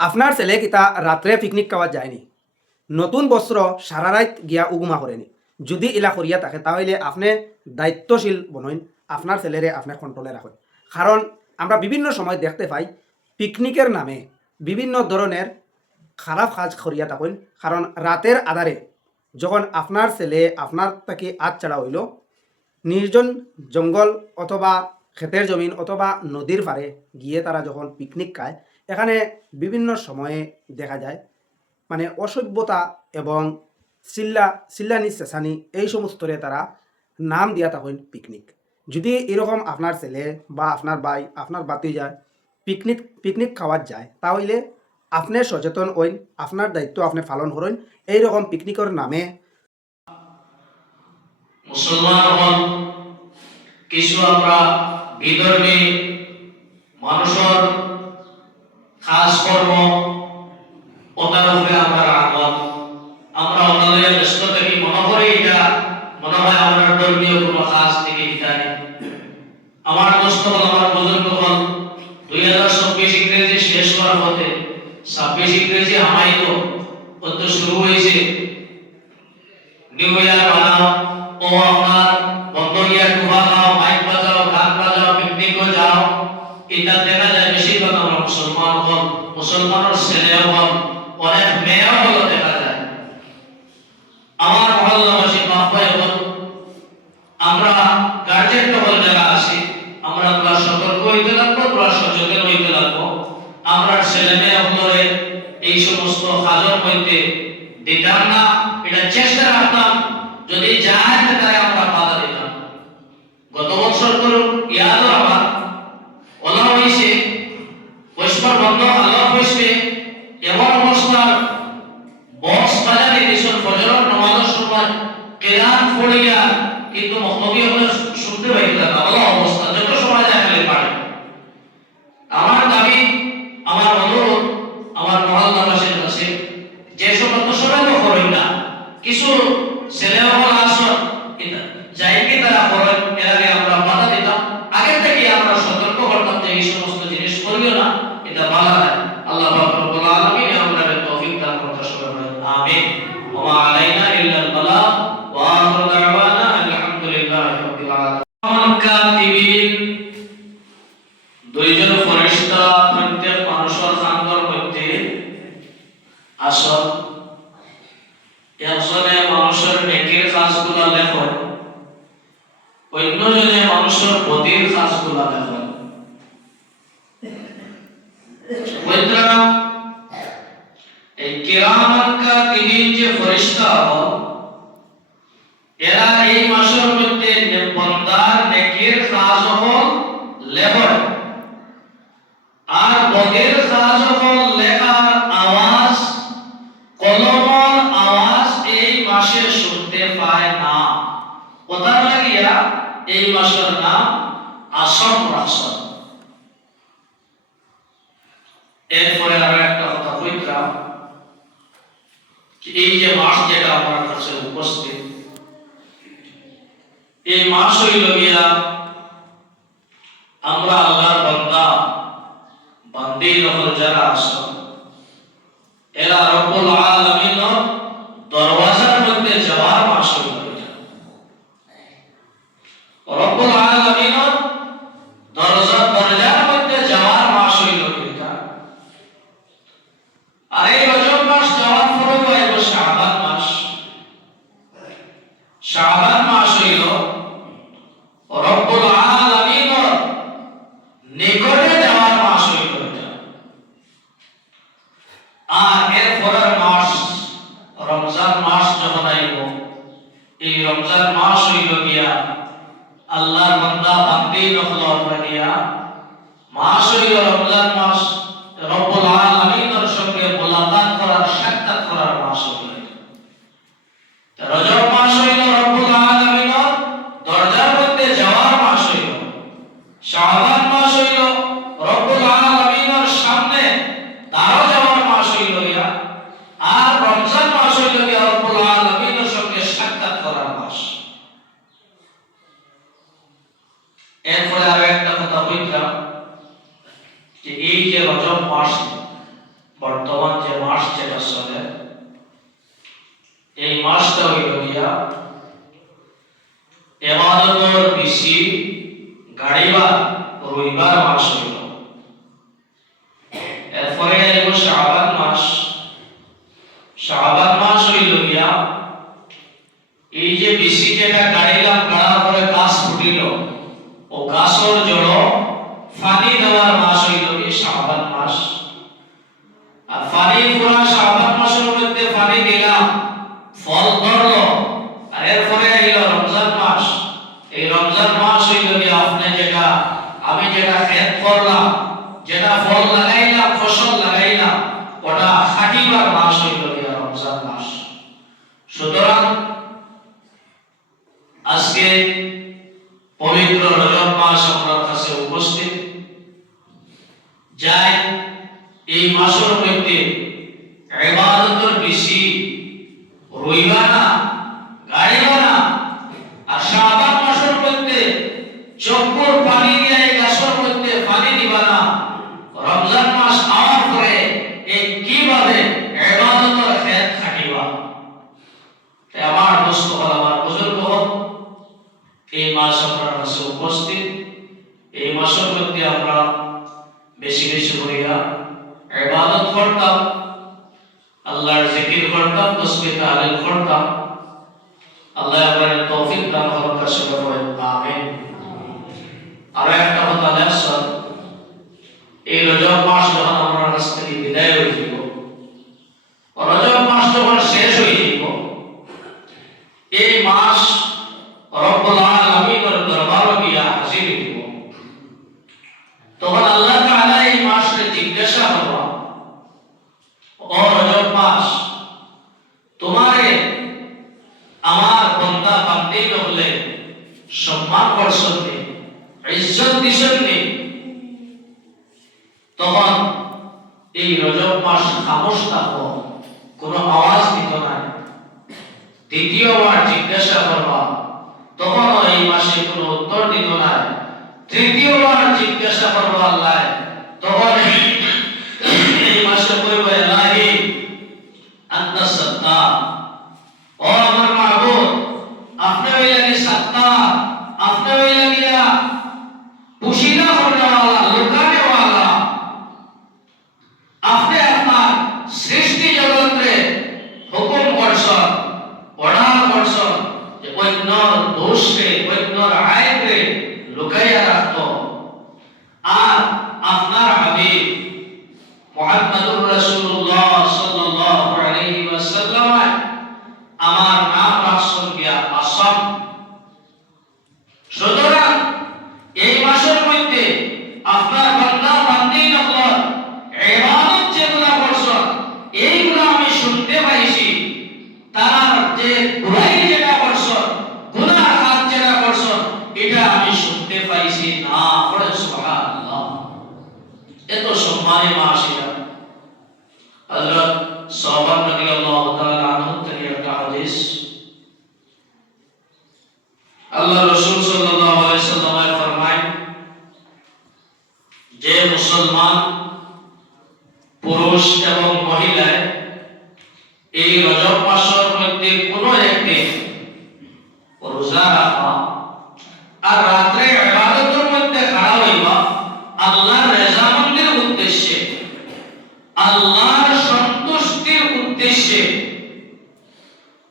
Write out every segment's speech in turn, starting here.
আপনার ছেলে কিতা রাত্রে পিকনিক খাওয়া যায়নি, নতুন বস্ত্র সারা রাত গিয়া উগুমা করেনি। যদি ইলা করিয়া থাকে তাহলে আপনি দায়িত্বশীল বনইন, আপনার ছেলেরে আপনি কন্ট্রোলে রাখুন। কারণ আমরা বিভিন্ন সময় দেখতে পাই পিকনিকের নামে বিভিন্ন ধরনের খারাপ কাজ করিয়া থাকুন। কারণ রাতের আধারে যখন আপনার ছেলে আপনার তাকে আজ ছাড়া হইল, নির্জন জঙ্গল অথবা ক্ষেতের জমিন অথবা নদীর পাড়ে গিয়ে তারা যখন পিকনিক খায়, এখানে বিভিন্ন সময়ে দেখা যায় মানে অসভ্যতা এবং চিল্লানি চেঁচানি এই সমস্তরে তারা নাম দিয়া থাকেন পিকনিক। যদি এরকম আপনার ছেলে বা আপনার ভাই আপনার বাতি যায় পিকনিক খাওয়ার যায়, তাহলে আপনি সচেতন হইন, আপনার দায়িত্ব আপনি পালন করেন। এইরকম পিকনিকের নামে মুসলমান হল কিছু আমরা বিধর্মী মানুষের খাস কর্ম ওটার উপরে আমরা রাখব। আমরা ওনাদের ব্যস্ত থাকি, মনে করি এটা মনে হয় আমার ধর্মীয় কোনো কাজ থেকে এটা আমার দোস্ত হল, আমার বুজুর্গ হল 2024 ইংরেজি শেষ হওয়ার পথে 26 ইংরেজি আমাইত কত শুরু হয়েছে। নিউ ইয়ার বানাও ও আপনার বন্ধ ইয়ার ডুবা খাও, মাইক বাজাও, গান বাজাও, পিকনিকও যাও। এটা দেখা যায় বেশিরভাগ আমরা মুসলমান হল, মুসলমানের ছেলে হল, অনেক মেয়েও হল দেখা যায়। আমার মহল্লাবাসী বাপ্পাই হল, আমরা গার্জেন হল যারা আছি, আমরা তোরা সতর্ক হইতে লাগবো, তোরা সচেতন হইতে লাগবো। আমরা ছেলে মেয়ে হলে এই সমস্ত কাজের মধ্যে দিতাম না, এটা চেষ্টা রাখতাম যদি যায় তাহলে আমরা বাধা দিতাম। গত বছর তো ইয়াদ আমার ওলা হয়েছে, বৈষ্ণব বন্ধ আলো হয়েছে, এমন অবস্থার বক্স বাজারে দেশের ফজরের নামাজের সময় কেরান পড়িয়া কিন্তু মক্তবী হলে শুনতে পাইতাম না। ওলা অবস্থা যত সময় যায় খালি পারে। আমার দাবি, আমার অনুরোধ আমার মহল্লাবাসীর কাছে, যে সমস্ত সবাই তো করেন না, কিছু ছেলে হল আসন যাই কি তারা করেন, এর আগে আমরা বাধা দিতাম, আগে থেকে আমরা সতর্ক করতাম যে এই সমস্ত জিনিস করিও না, এটা বাধা দেয়। আল্লাহ পাক রব্বুল আলামিন আমাদের তৌফিক দান করতে সবাই আমিন। ওয়া মা আলাইনা ইল্লাল বালাগ ওয়া আখিরু দাওয়ানা আলহামদুলিল্লাহি রাব্বিল আলামিন। কাতিবিন দুইজন ফেরেশতা প্রত্যেক মানুষের খানদার মধ্যে আসল, একজনে মানুষের নেকির কাজগুলো লেখন, অন্যজনে মানুষের বদির কাজগুলো লেখন। এই কিরামান কাতিবিন যে ফেরেশতা হল, এরা এই মাসের মধ্যে বান্দার নেকির কাজ হল লেখন, আর বদির কাজ হল লেখার আওয়াজ, কলমের আওয়াজ এই মাসে শুনতে পায় না। ওটার লাগিয়া এই মাসের নাম আসন রাসন। এরপরে আরো একটা কথা কইতাম, এই যে মাস যেটা আমার কাছে উপস্থিত, এই মাস হইল গিয়া আমরা আল্লাহর বান্দা বান্দি হল যারা আসন, এরা রব্বুল আলামিনের দরওয়াজার মধ্যে যাওয়ার মাস হইল এটা। রব্বুল আলামিনের দরজার মধ্যে যাওয়ার মাস হইল এটা। আর এই রজব মাস যাওয়ার পরে হইল শাবান মাস। শাবান মাস হইল রব্বুল আলামিনের নিকটে যাওয়ার মাস হইল এটা। আর এর পরের মাস রমজান মাস যখন আইব, এই রমজান মাস হইল গিয়া আল্লাহর বান্দা বান্দি নফল গিয়া মাস হইল রমজান মাস, রব্বুল আলামিনের সঙ্গে মোলাকাত করার, সাক্ষাৎ করার মাস হইল। রজব মাস হইল রব্বুল আলামিনের দরজার মধ্যে যাওয়ার মাস হইল। শাবান মাস হইল রব্বুল আলামিনের সামনে দাঁড়া যাওয়ার মাস হইল গিয়া। বর্তমান যে মাস যেটা চলে, এই মাসটা হইল গিয়া ইবাদতর বেশি গাড়িবার রবিবার মাস হইল। এরপরে আইব শাবান মাস। শাবান মাস হইল গিয়া এই যে বেশি যেটা গাড়িলাম, গাড়ার পরে গাছ ফুটিল, ও গাছর জড় পানি দেওয়ার মাস হইল কি শাবান মাস। আর পানি পুরা শাবান মাসের মধ্যে পানি দিলাম, ফল ধরলো, আর এরপরে আইল রমজান মাস। এই রমজান মাস হইল কি আপনি যেটা আমি যেটা খেত করলাম, যেটা ফল লাগাইলাম, ফসল লাগাইলাম, ওটা খাটিবার মাস হইল কি রমজান মাস। সুতরাং আজকে পবিত্র রজব মাস আপনার কাছে উপস্থিত। যাই এই মাসের মধ্যে ইবাদতের বেশি রইবা না, গাড়িবা না। আর শাবান মাসের মধ্যে চক্কর পানি দিয়ে এই গাছের মধ্যে পানি দিবা না। রমজান মাস আওয়ার পরে এই কিভাবে ইবাদতের খেত খাটিবা। তাই আমার দোস্ত হল, আমার বুজুর্গ হল, এই মাস আপনার কাছে উপস্থিত। এই মাসের মধ্যে আমরা বেশি বেশি করিয়া ইবাদত করতাম, আল্লাহর জিকির করতাম, তাসবিহ তাহলিল করতাম। আল্লাহ আমাদের তৌফিক দান করুন, কাছে বলেন আমিন। আর একটা কথা আছে, এই রজব মাস যখন আমরা কাছ থেকে বিদায় হয়ে যাব, রজব মাস যখন শেষ হয়ে যাব, এই মাস রব্বুল আলামিনের দরবারে গিয়া হাজির হইব। তখন আল্লাহ তাআলা এই মাসকে জিজ্ঞাসা করবেন, ও রজব মাস, তোমারে আমার বান্দা বান্দি বলে সম্মান করছেন, ইজ্জত দিছেন। তখন এই রজব মাস খামোশ থাকো, কোনো আওয়াজ দিত না। দ্বিতীয়বার জিজ্ঞাসা করবা, তখন এই মাসে কোনো উত্তর দিত না। তৃতীয়বার জিজ্ঞাসা করবা আল্লাহ, তখন এই মাসে কইবা ইলাহি আনতা সাত্তার, ও আমার মাবুদ, আপনি হইলেন সাত্তার, আপনি হইলেন গিয়া পুশিনা করনেওয়ালা, লুকানেওয়ালা। আপনি আপনার সৃষ্টি জগতে হুকুম করছেন, অর্ডার করছেন যে অন্যর দোষকে, অন্যর আইবকে লুকাইয়া রাখতো। আর আপনার হাবিব মুহাম্মদুর রাসূলুল্লাহ সাল্লাল্লাহু আলাইহি ওয়াসাল্লাম আমার নাম রাখছেন গিয়া আসম। সুতরাং এই মাসের মধ্যে আপনার বান্দা বান্দি নকল ইবাদত যেগুলা করছেন, এইগুলা আমি শুনতে পাইছি। তার যে বুরাই যেটা করছেন, গুনাহ কাজ যেটা করছেন, এটা আমি শুনতে পাইছি না। পড়ে সুবহানাল্লাহ। এত সম্মানী মাস এটা। হযরত সাহাবা রাদিয়াল্লাহু তাআলা আনহু থেকে একটা হাদিস, আল্লাহ রাসূল সাল্লাল্লাহু আলাইহি সাল্লাম ফরমায়, যে মুসলমান পুরুষ এবং মহিলা এই রজব মাসের মধ্যে কোনো একদিন রোজা রাখা আর রাতে ইবাদতের মধ্যে খাড়া হইবা আল্লাহর রেজামন্দির উদ্দেশ্যে, আল্লাহর সন্তুষ্টির উদ্দেশ্যে,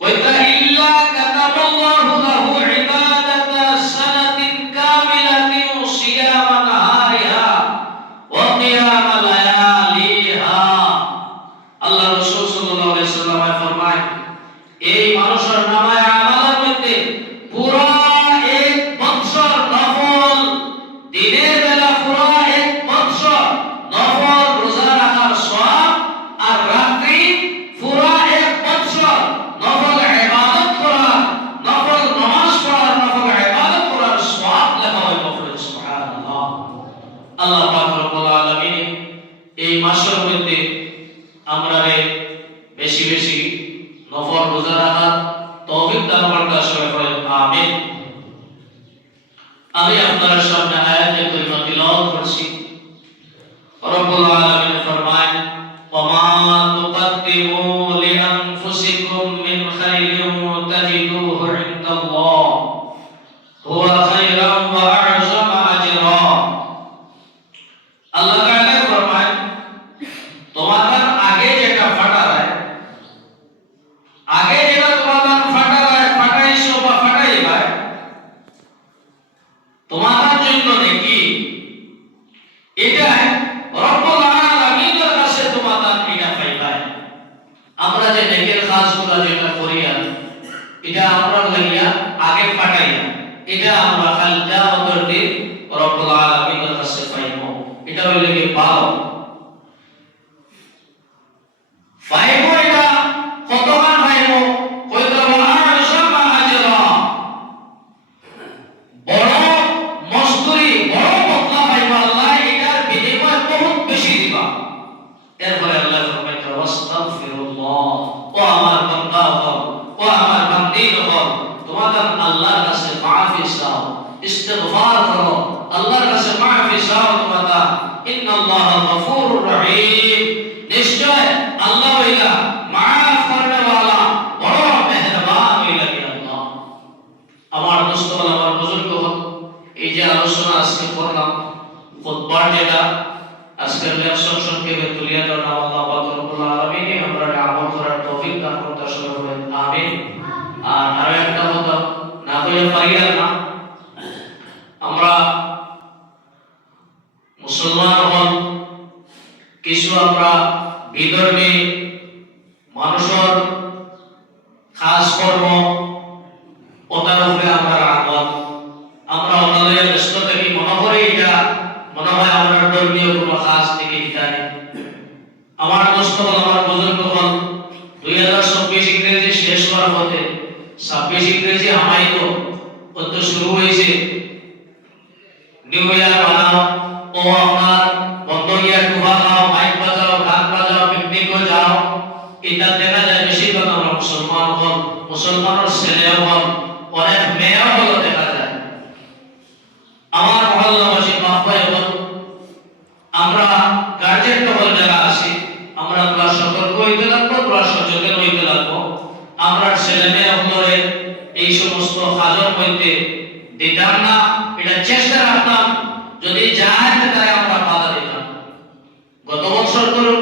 ওয়াইতা ইল্লা কাতাবাল্লাহু লাহু ইবাদাতা সানাতিন কামিলাতিন সিয়ামা নাহারিহা ওয়া কিয়ামা লায়ালিহা। আল্লাহ রাসূল সাল্লাল্লাহু আলাইহি সাল্লাম ফরমায়, এই মানুষের নামায় আমালের মধ্যে পুরো এক বছর নফল, দিনের বেলা পুরো এক বছর নফল রোজা রাখার সওয়াব, আর রাত্রি পুরো এক বছর নফল ইবাদত করার, নফল নামাজ পড়ার, নফল ইবাদত করার সওয়াব লেখা হয়। সুবহানাল্লাহ। আল্লাহ পাক রব্বুল আলামিন এই মাসের মধ্যে আমরা বেশি বেশি নফল রোজা রাখার তৌফিক দান করতে সবাই আমিন। আমি আপনাদের সামনে আয়াতে কারিমা তিলাওয়াত করছি। রব্বুল আলামিন ফরমায়, ওয়া মা تقدموا لأنفسكم من خير تجدوه عند الله هو خيرا وأعظم أجرا আল্লাহ তাআলা ফরমান তোমাদের আগে যেটা ফাটা হয় আগে যেটা তোমাদের ফাটা হয় ফাটাইছো বা ফাটাইবা তোমাদের জন্য নাকি এটা রব্বুল আলামিনের কাছে তোমাদের এটা পাইবা আমরা যে নেকের কাজগুলো যেটা করিয়া এটা আমরা লাগিয়া আগে ফাটাইয়া এটা আমরা খালদা অন্তর দিয়ে রব্বুল আলামিনের কাছে পাইব এটা হইলে কি পাও পাইব এটা কতবার পাইব কয়টা মহাশামা আজরা বড় মজদুরি বড় বদলা পাইব আল্লাহ এটার বিনিময় বহুত বেশি দিবা এরপরে আল্লাহ ফরমায় ওয়াস্তাগফিরুল্লাহ ও আমার বান্দা ও আমার বান্দি তোমাদের আল্লাহর কাছে মাফি চাও ইস্তিগফার করো আল্লাহর কাছে মাফি চাও তোমরা ইন্নাল্লাহা গফুরুর রহিম নিশ্চয় আল্লাহ হইলা মাফ করনে वाला বড় মেহেরবান হইলা কি আল্লাহ আমার দোস্ত আমার বুজুর্গ এই যে আলোচনা আজকে করলাম খুতবার যেটা আজকের লেকচার সংক্ষেপে তুলিয়া ধরলাম আল্লাহ পাক রব্বুল আলামিন আমরা আমল করার তৌফিক দান করতে আসলে বলেন আমিন আর আরো একটা কথা না হইয়া পারিয়া না আমরা মুসলমান হন কিছু আমরা বিধর্মী মানুষের খাস কর্ম ওটার উপরে আমরা রাখব আমরা ওটালে ব্যস্ত থাকি মনে করে এটা মনে হয় আমার ধর্মীয় কোনো খাস থেকে ইত্যাদি আমার দোস্ত আমার বুজুর্গ হল 2024 ইংরেজি শেষ হওয়ার পথে 26 ইংরেজি আমাইত কত শুরু হয়েছে নিউ ইয়ার বানাও ও আমার বন্ধ ইয়ার ডুবা খাও মাইক বাজাও গান বাজাও পিকনিকও যাও এটা দেখা যায় বেশিরভাগ আমরা মুসলমান হল মুসলমানের ছেলে হল অনেক মেয়েও হল দেখা যায় আমার মহল্লাবাসী বাপ্পাই হল আমরা গার্জেন হল যারা আছি আমরা প্লাস সতর্ক হইতে লাগবো প্লাস সচেতন হইতে লাগবো আমরা ছেলে মেয়ে হলরে এই সমস্ত কাজের মধ্যে দিতাম না এটা চেষ্টা রাখতাম যদি যায় তাহলে আমরা বাধা দিতাম গত বছর করে